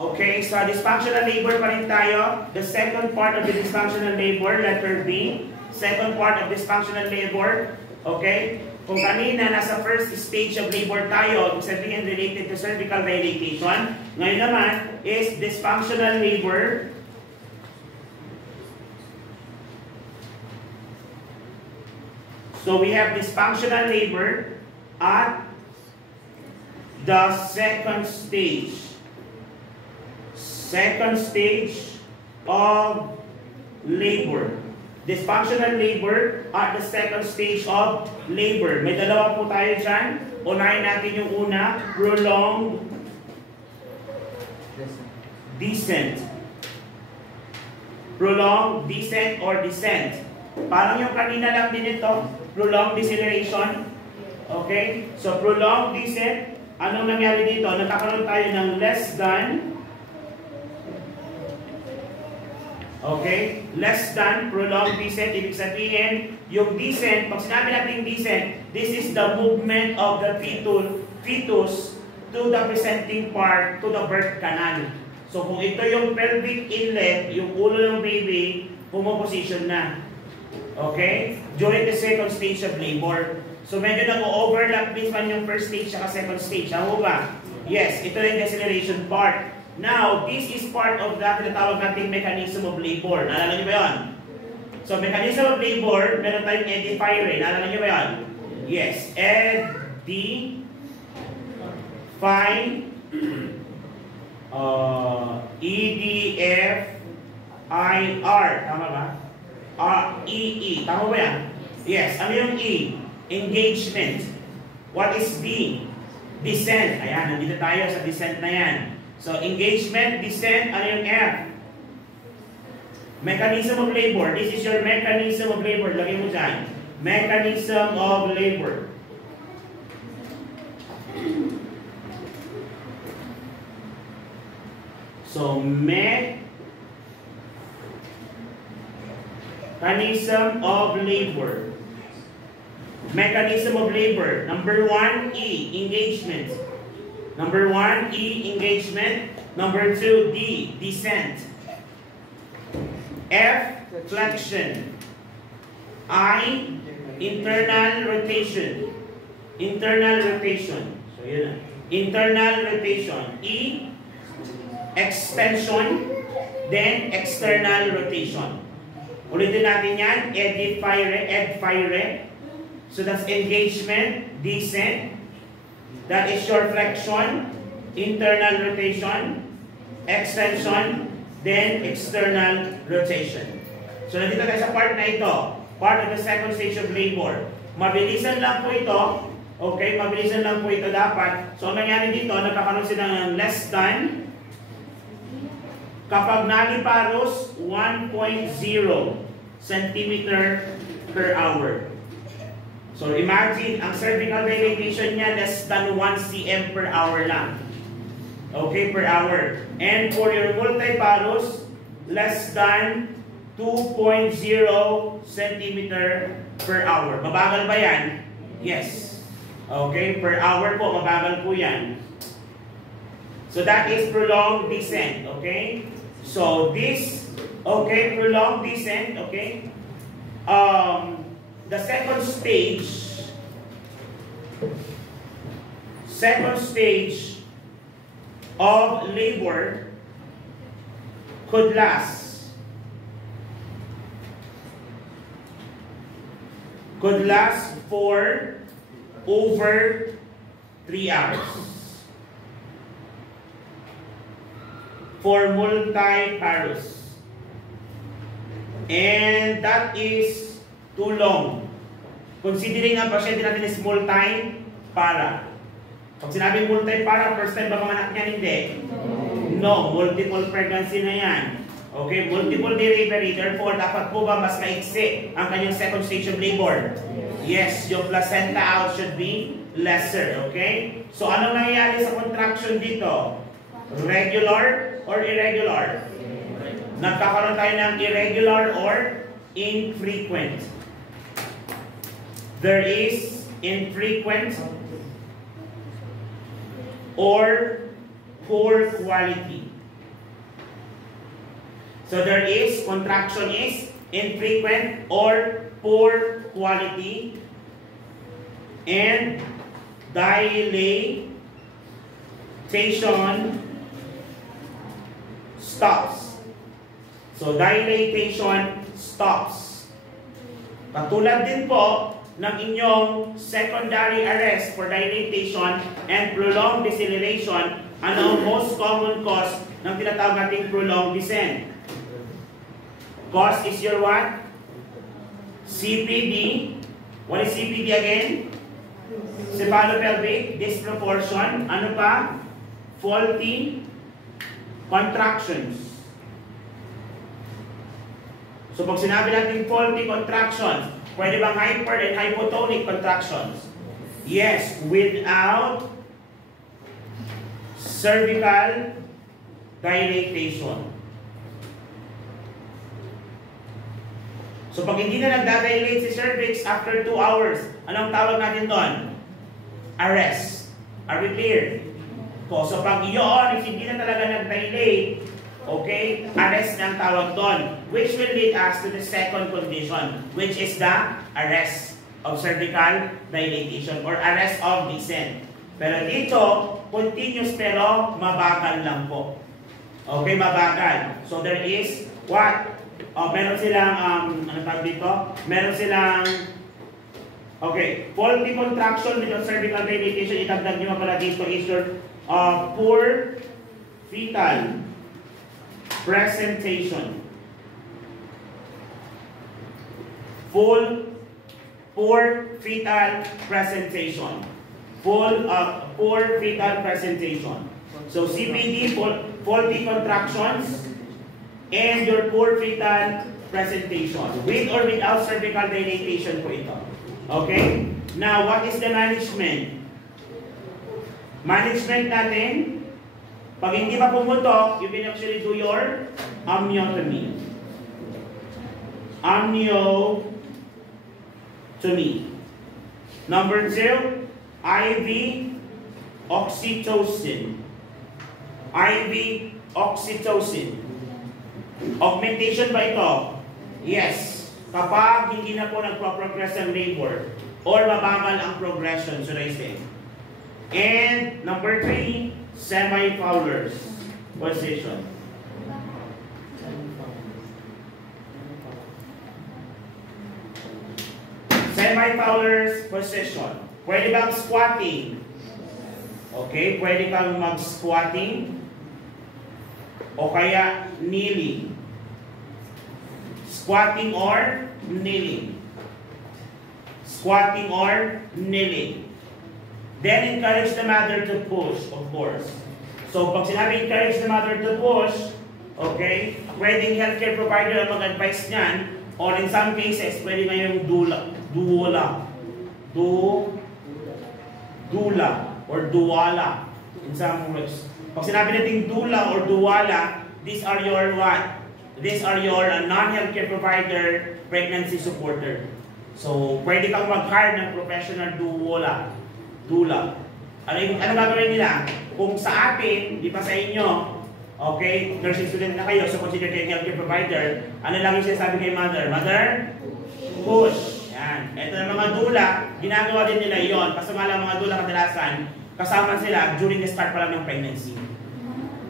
Okay, so dysfunctional labor pa rin tayo. The second part of the dysfunctional labor, letter B. Second part of dysfunctional labor, okay? Kung kanina nasa first stage of labor tayo, ibig sabihin related to cervical dilatation. Ngayon naman is dysfunctional labor. So we have dysfunctional labor at the second stage. Second stage of labor. Dysfunctional labor at the second stage of labor. May dalawa po tayo dyan. Unahin natin yung una, prolonged descent. Prolonged descent or descent. Parang yung kanina lang din ito, prolonged deceleration. Okay? So prolonged descent, anong nangyari dito? Nagkakaroon tayo ng less than, okay, less than prolonged descent. Ibig sabihin, yung descent, pag sinabi natin descent, this is the movement of the fetus to the presenting part, to the birth canal. So kung ito yung pelvic inlet, yung ulo ng baby, pumoposition na. Okay? During the second stage of labor. So medyo nag-overlap misman yung first stage at second stage. Ano ba? Yes, ito yung deceleration part. Now, this is part of that tinatawag nating mechanism of labor. Naalala niyo ba yun? So, mechanism of labor, meron tayong edifier. Naalala niyo ba yun? Yes. E-D-F-I-R. Tama ba? E-E. Tama ba yan? Yes. Ano yung E? Engagement. What is D? Descent. Ayan, nandito tayo sa descent na yan. So, engagement, descent, ano yung F? Mechanism of labor. This is your mechanism of labor. Lagay mo dyan. Mechanism of labor. So, mechanism of labor. Mechanism of labor. Number 1, E, engagement. Number 1, E, engagement. Number 2, D, descent. F, flexion. I, internal rotation. Internal rotation. So, yun na. Internal rotation. E, extension. Then, external rotation. Ulitin natin yan. Ed-fire. So, that's engagement, descent. That is your flexion, internal rotation, extension, then external rotation. So, nandito tayo sa part na ito. Part of the second stage of labor. Mabilisan lang po ito. Okay, mabilisan lang po ito dapat. So, ang nangyari dito, nagkakaroon sila ng less than. Kapag naliparos, 1.0 cm per hour. So imagine, ang cervical dilatation niya less than 1 cm per hour lang. Okay, per hour. And for your multiparous, less than 2.0 cm per hour. Mabagal ba yan? Yes. Okay, per hour po, mabagal po yan. So that is prolonged descent. Okay? So this, okay, prolonged descent, okay? The second stage of labor could last for over 3 hours. For multiparous. And that is too long. Considering ang pasyente natin is multi-para. Pag sinabing multi-para, first time ba manganak niyan? Hindi. No, multiple pregnancy na yan. Okay, multiple delivery. Therefore, dapat po ba mas maiksi ang kanyang second stage of labor? Yes, yung placenta out should be lesser. Okay? So, anong nangyayari sa contraction dito? Regular or irregular? Nagkakaroon tayo ng irregular or infrequent. There is infrequent or poor quality. So there is, contraction is infrequent or poor quality, and dilatation stops. So dilatation stops. Katulad din po ng inyong secondary arrest for dilatation and prolonged deceleration, ano ang most common cause ng tinatawag nating prolonged descent? Cause is your what? CPD. What is CPD again? Cephalopelvic disproportion. Ano pa? Faulty contractions. So pag sinabi natin faulty contractions, pwede bang hyper and hypotonic contractions? Yes, without cervical dilatation. So pag hindi na nagdadilate si cervix after 2 hours, anong tawag natin doon? Arrest. Are we clear? So pag iyon, if hindi na talaga nagdilate, okay, arrest na ang tawag doon, which will lead us to the second condition, which is the arrest of cervical dilatation or arrest of descent. Pero dito, continuous pero mabagal lang po. Okay, mabagal. So there is what? Meron silang, ano tawag dito? Meron silang, okay, faulty contraction with cervical dilatation, itagdag nyo pala dito is your poor fetal presentation. Poor fetal presentation. Poor fetal presentation. So CPD, faulty contractions, and your poor fetal presentation. With or without cervical dilatation po ito. Okay? Now, what is the management? Management natin, pag hindi pa pumutok, you can actually do your amniotomy. Amniotomy. Number 2, IV oxytocin. IV oxytocin. Augmentation ba ito? Yes. Kapag hindi na po nagpo-progress ang labor or mabagal ang progression, should I say. And number 3, semi-Fowler's position. Semi-Fowler's position. Pwede bang squatting? Okay, pwede kang mag-squatting o kaya kneeling. Squatting or kneeling. Squatting or kneeling. Then encourage the mother to push, of course. So pag sinabi encourage the mother to push, okay, pwedeng healthcare provider ang mag-advise niyan, or in some cases, pwede ngayong dula or duwala in some words. Pag sinabi natin dula or duwala, these are your what? These are your non-healthcare provider pregnancy supporter. So, pwede kang mag-hire ng professional dula. Ano gagawin nila? Kung sa atin, di pa sa inyo, okay, nursing student na kayo, so consider kayo healthcare provider, ano lang yung sinasabi kay mother? Mother, push. Yan. Ito na mga dula, ginagawa din nila yon. Kasama mga dula kadalasan, kasama sila during the start pa lang ng pregnancy.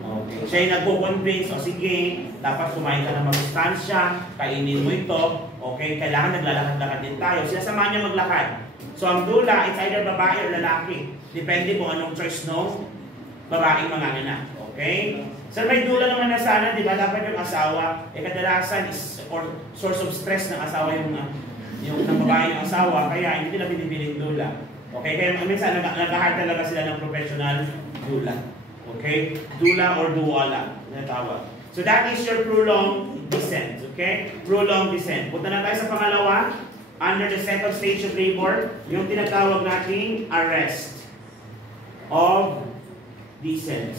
Okay. Siya yung nagpo-convince, o sige, dapat kumain ka ng masustansya, kainin mo ito, okay, kailangan naglalakad-lakad din tayo. Sinasama niya maglakad. So ang dula, it's either babae o lalaki. Depende kung anong choice ng babaeng manganganak. Okay? So may dula naman na sana, di ba, dapat yung asawa, kadalasan is or source of stress ng asawa yung ng babae yung asawa, kaya hindi nila binibiling dula. Okay? Kaya minsan nag-hire talaga sila ng professional dula. Okay? Dula or duwala. Natawag. So that is your prolonged descent. Okay? Prolonged descent. Punta na tayo sa pangalawa. Under the second stage of labor, yung tinatawag nating arrest of descent.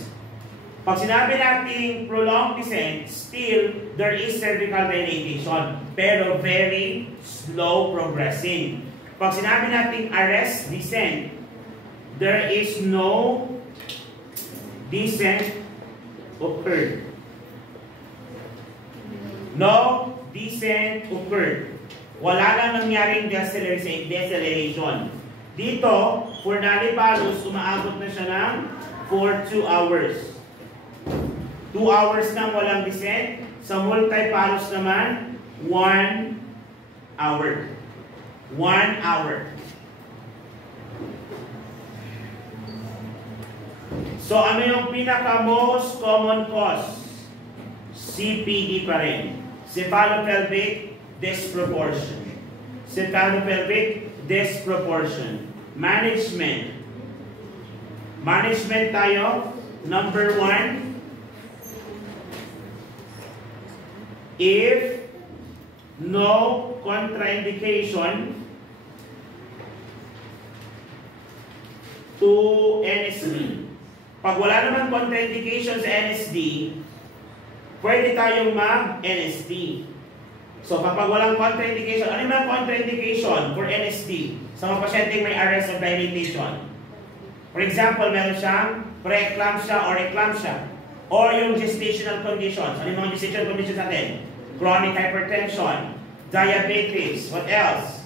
Pag sinabi nating prolonged descent, still, there is cervical dilatation, pero very slow progressing. Pag sinabi nating arrest descent, there is no descent occurred. No descent occurred. Wala lang nangyaring deceleration. Dito, for nulliparous, umaabot na siya ng for 2 hours. 2 hours nang walang descent. Sa multiparous naman, 1 hour. 1 hour. So, ano yung pinaka-most common cause? CPD pa rin. Cephalopelvic disproportion. Cephalopelvic disproportion. Management. Management tayo. Number 1. If no contraindication to NSD. Pag wala naman contraindication sa NSD, pwede tayong mag-NSD. So kapag walang contraindication, ano yung mga contraindication for NSD sa mga pasyenteng may arrest of dilatation? For example, meron siyang preeclampsia or eclampsia, or yung gestational conditions. Ano yung mga gestational conditions natin? Chronic hypertension, diabetes, what else?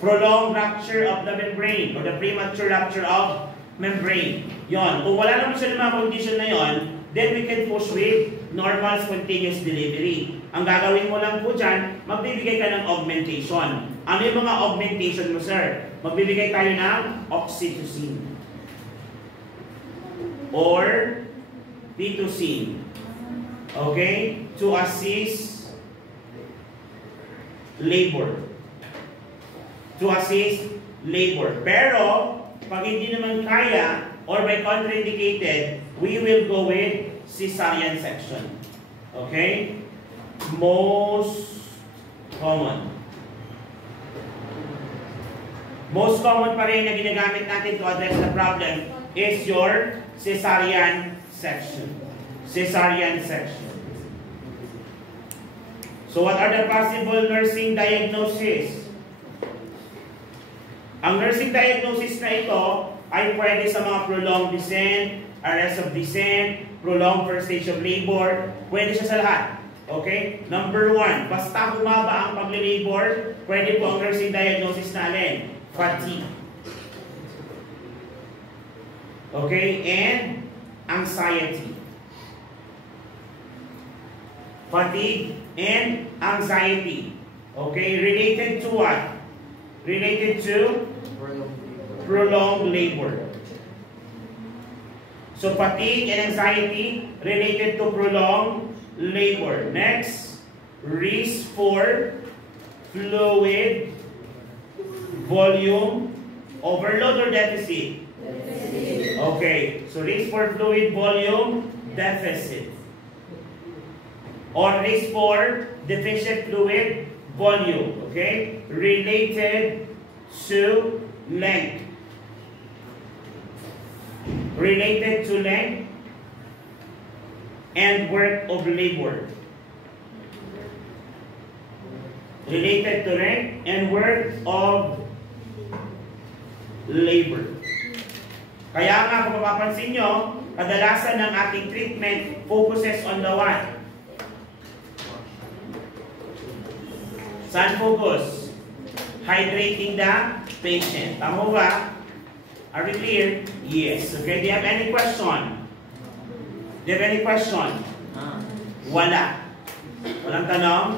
Prolonged rupture of the membrane or the premature rupture of membrane. Yon. Kung wala naman siya ng mga condition na yon, then we can push with normal spontaneous delivery. Ang gagawin mo lang po dyan, magbibigay ka ng augmentation. Ano yung mga augmentation mo, sir? Magbibigay tayo ng oxytocin or pitocin. Okay? To assist labor. To assist labor. Pero, pag hindi naman kaya or by contraindicated, we will go with cesarean section. Okay? Most common. Most common pa rin na ginagamit natin to address the problem is your cesarean section. Cesarean section. So what are the possible nursing diagnoses? Ang nursing diagnosis na ito ay pwede sa mga prolonged descent, arrest of descent, prolonged first stage of labor. Pwede siya sa lahat. Okay? Number 1, basta humaba ang pagle-labor, pwede po ang nursing diagnosis na alin? Fatigue. Okay? And anxiety. Fatigue and anxiety. Okay? Related to what? Related to prolonged labor. So fatigue and anxiety related to prolonged labor. Next, risk for fluid volume overload or deficit? Okay, so risk for fluid volume deficit. Or risk for deficient fluid volume, okay? Related to length. Related to length and work of labor. Related to length and work of labor. Kaya nga kung mapapansin nyo, kadalasan ng ating treatment focuses on the what? Saan focus? Hydrating the patient. Tama ba? Are we clear? Yes. Okay, do you have any question? Do you have any question? Wala. Walang tanong?